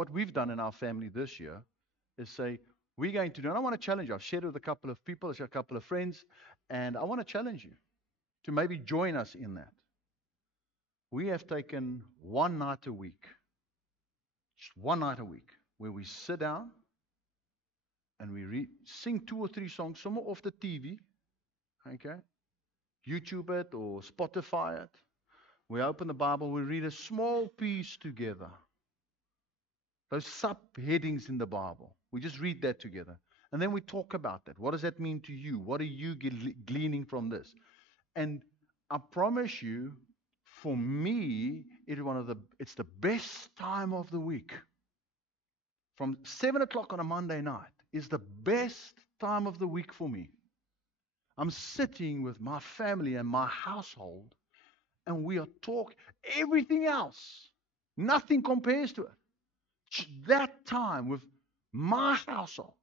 what we've done in our family this year is say, we're going to do, and I want to challenge you. I've shared it with a couple of people, a couple of friends, and I want to challenge you to maybe join us in that. We have taken one night a week, just one night a week, where we sit down and we sing 2 or 3 songs, somewhere off the TV, okay? YouTube it or Spotify it. We open the Bible, we read a small piece together. Those subheadings in the Bible. We just read that together. And then we talk about that. What does that mean to you? What are you gleaning from this? And I promise you, for me, it's the best time of the week. From 7 o'clock on a Monday night is the best time of the week for me. I'm sitting with my family and my household, and we are talking. Everything else, nothing compares to it. That time with my household